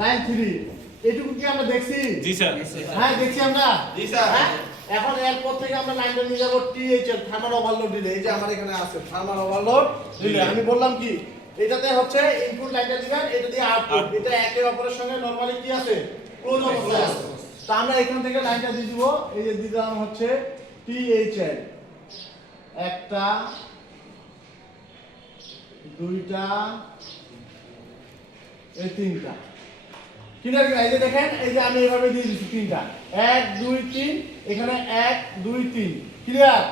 Line 3 এটুকু কি আমরা দেখছি? জি স্যার। হ্যাঁ দেখছি আমরা। জি স্যার। এখন এরপর থেকে আমরা লাইনটা নিয়ে যাব টিএইচএল থার্মাল ওভারলোড রিলে। এই যে আমার এখানে আছে থার্মাল ওভারলোড রিলে। আমি বললাম কি এটাতে হচ্ছে ইনপুট লাইনটা দিবেন, এটা দিয়ে আউটপুট, এটা একে অপরের সঙ্গে নরমালি কি আছে ক্লোজ অবস্থায় আছে। তো আমরা এখান থেকে লাইনটা দিয়ে দিব, এই যে দিলাম হচ্ছে টিএইচএল, একটা দুইটা এই তিনটা ক্লিয়ার কি? এই যে দেখেন, এই যে আমি এইভাবে দিয়ে দিচ্ছি তিনটা, 1 2 3, এখানে 1 2 3 ক্লিয়ার।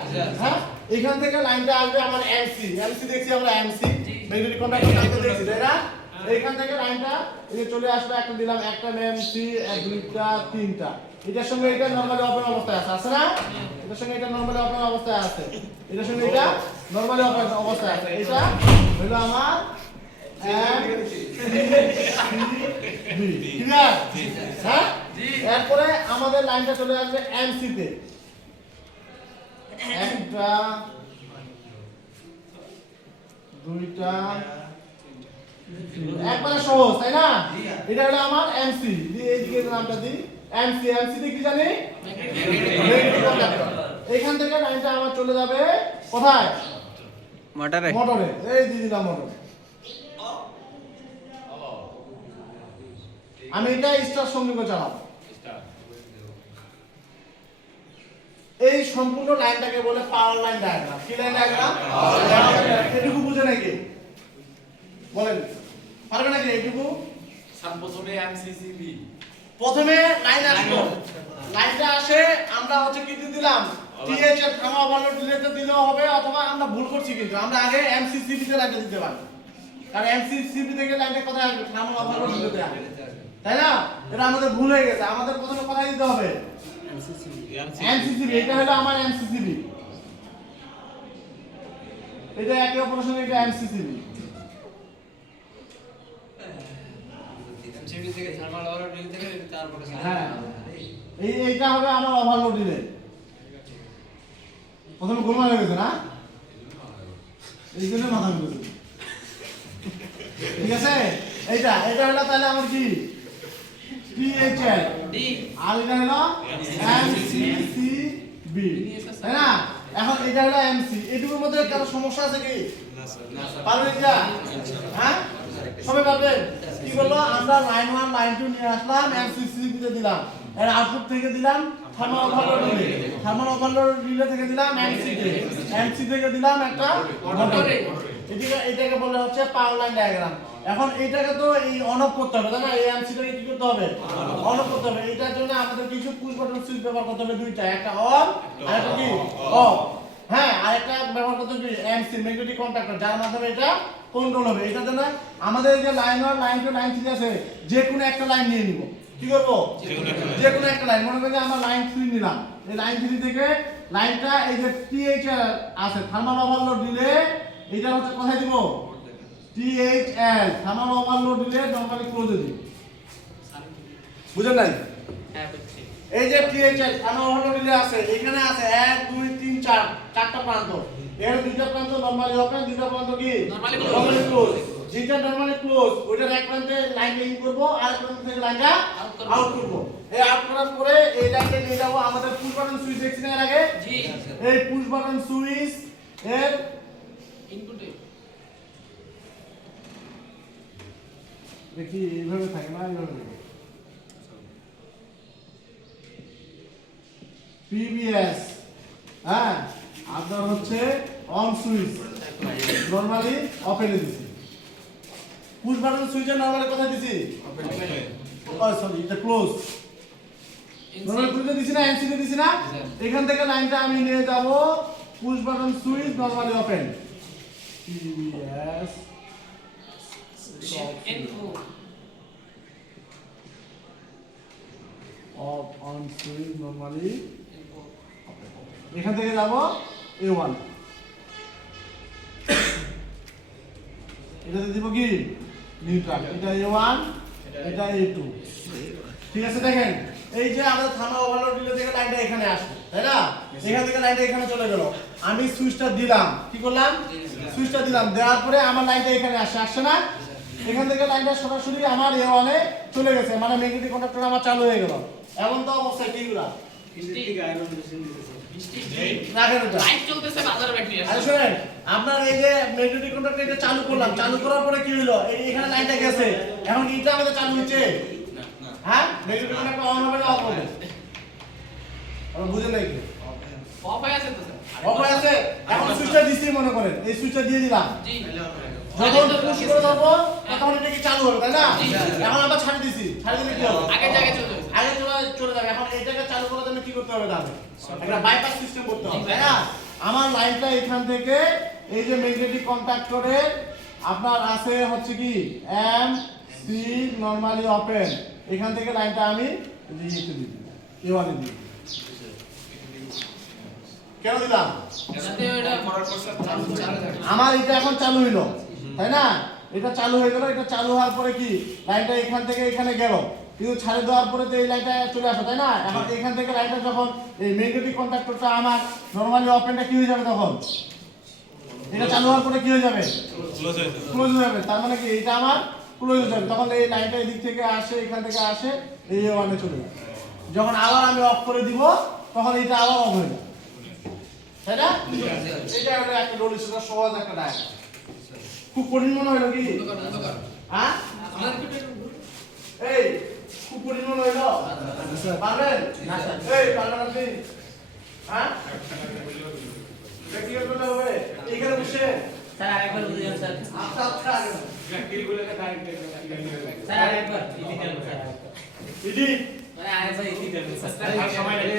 হ্যাঁ এখান থেকে লাইনটা আসবে আমার এমসি, এমসি দেখছি আমরা এমসি ম্যাগনেটিক কন্ডাক্টর লাইনটা দেখছি তাই না? এইখান থেকে লাইনটা এই যে চলে আসবে, একটা দিলাম, একটা এমসি, দুইটা তিনটা, এটার সঙ্গে এটা নরমালি ওপেন অবস্থায় আছে, আছে না? এটার সঙ্গে এটা নরমালি ওপেন অবস্থায় আছে, এটার সঙ্গে এটা নরমালি ওপেন অবস্থায় আছে। এটা হলো আমার ক্লিয়ার। হ্যাঁ এরপরে আমাদের লাইনটা চলে আসবে এমসি তে, একটা দুইটা একবারে সহজ তাই না? এটা হলো আমার এমসি, এইদিকে নামটা দিই এমসি। এমসি তে কি জানি ম্যাগনেটিক কন্ডাক্টর। এখান থেকে লাইনটা আমার চলে যাবে কোথায়? মোটরে। মোটরে। এই দিয়ে দিলাম মোটরে। আমি এটা স্টার সংযোগে চালাবো। এই সম্পূর্ণ লাইনটাকে বলে পাওয়ার লাইন ডায়াগ্রাম। কি লাইন ডায়াগ্রাম? এটুকু বুঝে নাকি বলেন, পারবে নাকি এটুকু? প্রথমে এমসিসিবি, প্রথমে লাইন আসলো, লাইনটা আসে আমরা হচ্ছে কি দিয়ে দিলাম টিএইচএল থার্মা ওভারলোড রিলেতে দিলেও হবে, অথবা আমরা ভুল করছি কিন্তু আমরা আগে এমসিসিবি তে লাইনটা দিতে পারি, কারণ এমসিসিবি থেকে লাইনটা কোথায় আসবে? থার্মা ওভারলোড রিলেতে আসবে তাই না? এটা আমাদের ভুল হয়ে গেছে, আমাদের প্রথমে কোথায় দিতে হবে? এমসিসিবি। এটা হলো আমার এমসিসিবি, এটা একে অপরের সঙ্গে এটা এমসিসিবি। এমসিবি থেকে থার্মাল ওভারলোড রিলে থেকে তারপরে হ্যাঁ এইটা হবে আমার ওভারলোড রিলে। প্রথমে গোলমাল হয়ে গেছে না, এই জন্য মাথা ঘুরেছে। ঠিক আছে, এটা হলো তাহলে আমার কি টিএইচএল ডি, আর এটা হলো এমসিসিবি তাই না? এখন এটা হলো এমসি। এটুকুর মধ্যে কারো সমস্যা আছে কি? পারবে এটা? হ্যাঁ সবাই পারবে? কি বললো? আমরা লাইন 1 লাইন 2 নিয়ে আসলাম, এমসিসিবি তে দিলাম, এর আউটপুট থেকে দিলাম thermal overload relay, thermal overload relay থেকে দিলাম এমসি তে, এমসি থেকে দিলাম একটা মোটরে। এটাকে বলে হচ্ছে পাওয়ার লাইন ডায়াগ্রাম। এখন এটাকে তো এই অন অফ করতে হবে তাই না? এই এমসিটাকে কি করতে হবে? অন অফ করতে হবে। এটার জন্য আমাদের কিছু পুশ বাটন সুইচ ব্যবহার করতে হবে, দুইটা, একটা অন আর একটা কি অফ। হ্যাঁ আর একটা ব্যবহার করতে হবে এমসি ম্যাগনেটিক কন্ডাক্টর, যার মাধ্যমে এটা কন্ট্রোল হবে। এটার জন্য আমাদের এই যে লাইন 1 লাইন 2 লাইন 3 আছে, যে কোনো একটা লাইন নিয়ে নিব। কি করব? যে কোনো একটা লাইন। মনে করি আমরা লাইন 3 নিলাম, এই লাইন 3 থেকে লাইনটা এই যে টিএইচএল আছে থার্মাল ওভারলোড রিলে, এটা হচ্ছে কোথায় দিব? THL thermal overload relay normally ক্লোজে দিব। বুঝেন নাই? এই যে টিএইচএল থার্মাল ওভারলোড রিলে আছে, এখানে আছে 1 2 3 4 চারটা প্রান্ত। এর দুইটা প্রান্ত নরমালি ওপেন, দুইটা প্রান্ত কি নরমালি ক্লোজ। যেটা নরমালি ক্লোজ ওইটার এক প্রান্তে লাইন ইন করব, আর এক প্রান্ত থেকে লাইনটা আউট করব। এই আউট করার পরে এই লাইনটা নিয়ে যাব আমাদের পুশ বাটন সুইচ দেখছেন এর আগে? জি। এই পুশ বাটন সুইচ এর ইনপুটে দেখি এইভাবে থাকে না, এইভাবে থাকে। পিবিএস হ্যাঁ আপনার হচ্ছে অন সুইচ নরমালি ওপেনে দিছি, পুশ বাটন সুইচে নরমালি কোথায় দিছি? ওপেনে। ও সরি এটা ক্লোজ। নরমালি ক্লোজে দিছি না, এমসি তে দিছি না? এখান থেকে লাইনটা আমি নিয়ে যাব push button switch normally open, PBS info of on switch normally. এখান থেকে যাব A1, এটাতে দিব কি নিউট্রাল, এটা A1 এটা A2। ঠিক আছে দেখেন এই যে আমাদের থার্মা ওভারলোড রিলে থেকে লাইনটা এখানে আসবে তাই না? এখান থেকে লাইনটা এখানে চলে গেল, আমি সুইচটা দিলাম, কি করলাম? সুইচটা দিলাম, দেওয়ার পরে আমার লাইনটা এখানে আসছে, আসছে না? এখান থেকে লাইনটা সরাসরি আমার A1 এ চলে গেছে, মানে ম্যাগনেটিক কন্ডাক্টর আমার চালু হয়ে গেল। এমন তো অবস্থায় কিগুলা রাখেন এটা। লাইট চলতেছে বাজার ব্যাটারি আরে আছে শুনেন, আপনার এই যে ম্যাগনেটিক কন্ডাক্টর এটা চালু করলাম, চালু করার পরে কি হলো, এই এখানে লাইনটা গেছে, এখন কি এটা আমাদের চালু হচ্ছে? হ্যাঁ, ম্যাগনেটিক কন্ডাক্টর অন হবে না অফ হবে? আপনি বুঝেন নাকি? অফ হয়ে আছে তো স্যার অফ হয়ে আছে, এখন সুইচটা দিছি মনে করেন, এই সুইচটা দিয়ে দিলাম, জি যখন পুশ করে দেবো তখন এটা কি চালু হবে, তাই না? এখন আবার ছাড়ে দিছি, ছাড়ে দিলে কি হবে? আগে জায়গায় চলে যাবে আগে চলে যাবে। এখন এটাকে চালু করার জন্য কি করতে হবে তাহলে? একটা বাইপাস সিস্টেম করতে হবে, তাই না? আমার লাইনটা এখান থেকে এই যে ম্যাগনেটিক কন্ডাক্টরের আপনার আছে হচ্ছে কি এম সি নরমালি ওপেন, এখান থেকে লাইনটা আমি দিই A1 এ দিই। কেন দিলাম? যাতে এটা করার পর স্যার চালু থাকে আমার এটা এখন চালু হইলো, তাই না? এটা চালু হয়ে গেল, এটা চালু হওয়ার পরে কি লাইনটা এখান থেকে এখানে গেল, কিন্তু ছাড়ে দেওয়ার পরে তো এই লাইনটা চলে আসে, তাই না? এখন এখান থেকে লাইনটা যখন এই ম্যাগনেটিক কন্ডাক্টরটা আমার নরমালি ওপেনটা কি হয়ে যাবে তখন? এটা চালু হওয়ার পরে কি হয়ে যাবে? ক্লোজ হয়ে যাবে। তার মানে কি এটা আমার ক্লোজ হয়ে যাবে, তখন এই লাইনটা এদিক থেকে আসে, এখান থেকে আসে, এই A1 এ চলে যাবে। যখন আবার আমি অফ করে দিব তখন এটা আবার অফ হয়ে যাবে, তাই না? এটা হলো একটা রোলিসের সহজ একটা ডায়াগ্রাম। খুব কঠিন মনে হলো কি? হ্যাঁ, আমাদের একটু এই খুব কঠিন মনে হলো? পারবেন? এই পারবেন আপনি? হ্যাঁ, ব্যক্তিগত করতে হবে এইখানে বসে। স্যার আরেকবার বুঝিয়ে স্যার আচ্ছা আচ্ছা, স্যার আরেকবার ইতি দেন স্যার ইডি মানে আরেকবার ইতি দেন স্যার আর সময় লাগে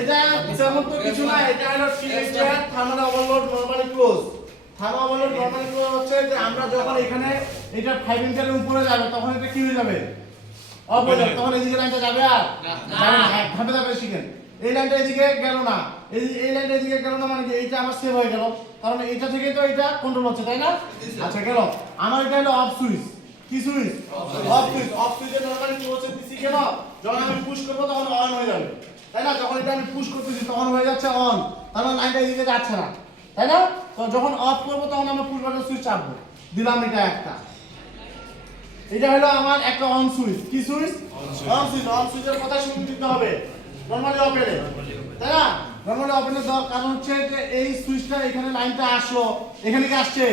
এটা তেমন তো কিছু না, এটা হলো TSR thermal overload normally close. Thermal overload normally close হচ্ছে যে আমরা যখন এখানে এটা 5 মিটারের উপরে যাবে তখন এটা কি হয়ে যাবে? অফ হয়ে যাবে, তখন এদিকে লাইনটা যাবে আর যাবে না। ধাপে ধাপে শিখেন। এই লাইনটা এদিকে গেল না, এই লাইনটা এদিকে গেল না, মানে কি এইটা আমার সেভ হয়ে গেল, কারণ এইটা থেকেই তো এটা কন্ট্রোল হচ্ছে, তাই না? আচ্ছা গেল, আমার এটা হলো অফ সুইচ। কি সুইচ? Off switch. অফ সুইচে নরমালি কি হচ্ছে দিছি কেন? যখন আমি পুশ করব তখন অন হয়ে যাবে, তাই না? যখন এটা আমি পুশ করতেছি তখন হয়ে যাচ্ছে অন, তার মানে লাইনটা এদিকে যাচ্ছে না, তাই না? তো যখন অফ করব তখন আমরা পুশ বাটন সুইচ চাপবো, দিলাম এটা একটা। এটা হলো আমার একটা অন সুইচ। কি সুইচ? On switch. অন সুইচের কথা শুনে দিতে হবে নরমালি ওপেনে, তাই না? নরমালি ওপেনে দেওয়ার কারণ হচ্ছে যে এই সুইচটা এখানে লাইনটা আসলো, এখানে কি আসছে?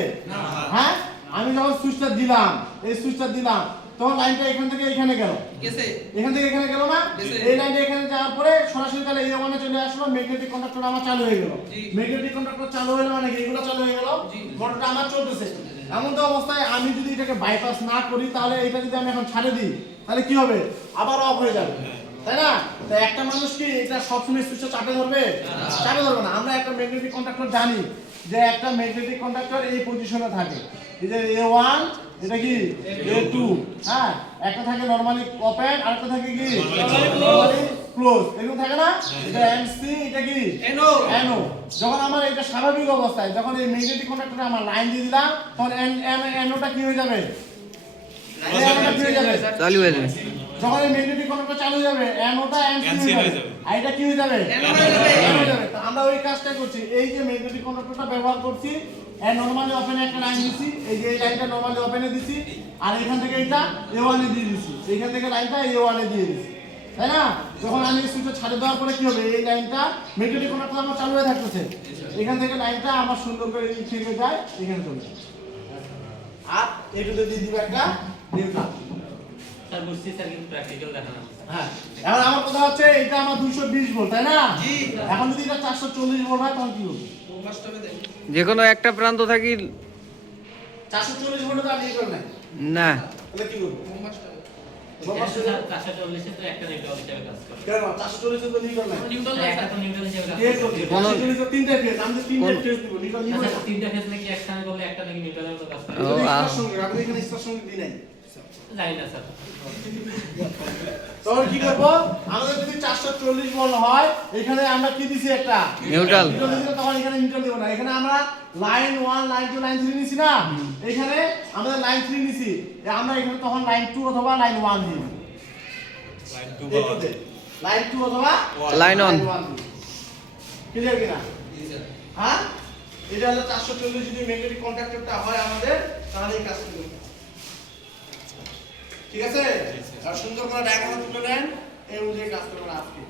হ্যাঁ, আমি যখন সুইচটা দিলাম, এই সুইচটা দিলাম, তখন লাইনটা এখান থেকে এখানে গেল, গেছে এখান থেকে এখানে গেল না? গেছে। এই লাইনটা এখানে যাওয়ার পরে সরাসরি তাহলে A1 এ চলে আসলো, ম্যাগনেটিক কন্ডাক্টর আমার চালু হয়ে গেল। জি। ম্যাগনেটিক কন্ডাক্টর চালু হলো মানে কি এগুলো চালু হয়ে গেল, জি। মোটরটা আমার চলতেছে। এমন তো অবস্থায় আমি যদি এটাকে বাইপাস না করি, তাহলে এটা যদি আমি এখন ছাড়ে দিই তাহলে কি হবে? আবার অফ হয়ে যাবে, তাই না? তো একটা মানুষ কি এটা সবসময় সুইচটা চাপে ধরবে? চাপে ধরবে না। আমরা একটা ম্যাগনেটিক কন্ডাক্টর জানি যে একটা ম্যাগনেটিক কন্ডাক্টর এই পজিশনে থাকে, এই যে A1, এটা কি A2, হ্যাঁ, একটা থাকে নরমালি ওপেন, আরেকটা থাকে কি নরমালি ক্লোজ, এরকম থাকে না? এটা এমসি, এটা কি এনো এনো। যখন আমার এটা স্বাভাবিক অবস্থায়, যখন এই ম্যাগনেটিক কন্ডাক্টরে আমার লাইন দিয়ে দিলাম, তখন এনোটা কি হয়ে যাবে? এনোটা কি হয়ে যাবে? চালু হয়ে যাবে। যখন এই ম্যাগনেটিক কন্ডাক্টর চালু হয়ে যাবে, এনোটা এমসি হয়ে যাবে, আর এটা কি হয়ে যাবে? এনো হয়ে যাবে। এনো হয়ে যাবে। তো আমরা ওই কাজটা করছি, এই যে ম্যাগনেটিক কন্ডাক্টরটা ব্যবহার করছি, এর নরমালি ওপেনে একটা লাইন দিছি, এই যে এই লাইনটা নরমালি ওপেনে দিছি, আর এখান থেকে এটা A1 এ দিয়ে দিছি, এইখান থেকে লাইনটা A1 এ দিয়ে দিছি, তাই না? যখন আমি সুইচটা ছাড়ে দেওয়ার পরে কি হবে? এই লাইনটা ম্যাগনেটিক কন্ডাক্টর আমার চালু হয়ে থাকতেছে, এখান থেকে লাইনটা আমার সুন্দর করে এই থেকে যায়, এখানে চলে যায়, আর এটাতে দিয়ে দিবে একটা নিউট্রাল। স্যার বুঝছি স্যার, কিন্তু প্র্যাকটিক্যাল দেখানো হ্যাঁ, এখন আমার কথা হচ্ছে এটা আমার 220 ভোল্ট, তাই না? এখন যদি এটা 440 ভোল্ট হয় তখন কি হবে? বাস্তবে দেখ যে কোনো একটা প্রান্ত থাকি 440 ভোল্ট তো আর নিয়ে করবে না, তাহলে কি করব? বাস্তবে স্যার 440 তো একটা নিউট্রাল হিসেবে কাজ করে কেন 440 তো নিয়ে করবে? নিউটন স্যার, একটা তো নিউট্রাল হিসেবে কাজ কে করে করবে? কোনো- 440 তো তিনটা ফেজ, আমি তো তিনটা ফেজ দিব, নিকল নিব না। স্যার তিনটা ফেজ নাকি একসাথে করলে একটা নাকি নিউট্রালের মতো কাজ করে ও, যদি স্টার সঙ্গে আপনি এখানে স্টার সঙ্গে দিই নাই, জানি না স্যার তখন কি করব? আমাদের যদি 440 ভোল্ট হয়, এখানে আমরা কি দিছি একটা নিউট্রাল। নিউট্রাল দিছি, তখন এখানে নিউট্রাল দেব না, এখানে আমরা লাইন 1 লাইন 2 লাইন 3 নিছি না, এখানে আমাদের লাইন 3 নিছি, আমরা এখানে তখন লাইন 2 অথবা লাইন 1 দিই, লাইন 2 অথবা লাইন 1 ক্লিয়ার কিনা? হ্যাঁ, এটা হলো 440 যদি ম্যাগনেটিক কন্ডাক্টরটা হয় আমাদের, তাহলে এই কাজটা করতে হবে। ঠিক আছে আর সুন্দর করে ডায়াগ্রাম তুলে নেন এই অনুযায়ী কাজ করবেন আজকে